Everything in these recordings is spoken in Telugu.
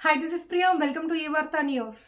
Hi, this is Priya. Welcome to Evartha News.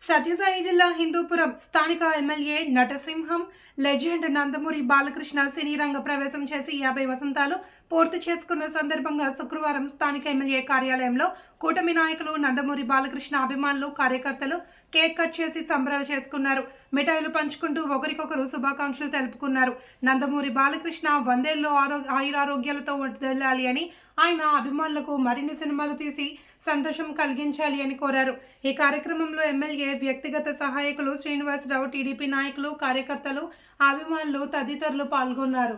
Sathya Sai జిల్లా హిందూపురం స్థానిక ఎమ్మెల్యే నటసింహం లెజెండ్ నందమూరి బాలకృష్ణ సినీ రంగ ప్రవేశం చేసి 50 వసంతాలు పూర్తి చేసుకున్న సందర్భంగా శుక్రవారం స్థానిక ఎమ్మెల్యే కార్యాలయంలో కూటమి నాయకులు నందమూరి బాలకృష్ణ అభిమానులు కార్యకర్తలు కేక్ కట్ చేసి సంబరాలు చేసుకున్నారు. మిఠాయిలు పంచుకుంటూ ఒకరికొకరు శుభాకాంక్షలు తెలుపుకున్నారు. నందమూరి బాలకృష్ణ 100 ఏళ్లు ఆయురారోగ్యాలతో వదిలాలి అని ఆయన అభిమానులకు మరిన్ని సినిమాలు తీసి సంతోషం కలిగించాలి అని కోరారు. ఈ కార్యక్రమంలో ఎమ్మెల్యే వ్యక్తిగత సహాయకులు శ్రీనివాసరావు, టీడీపీ నాయకులు, కార్యకర్తలు, అభిమానులు తదితరులు పాల్గొన్నారు.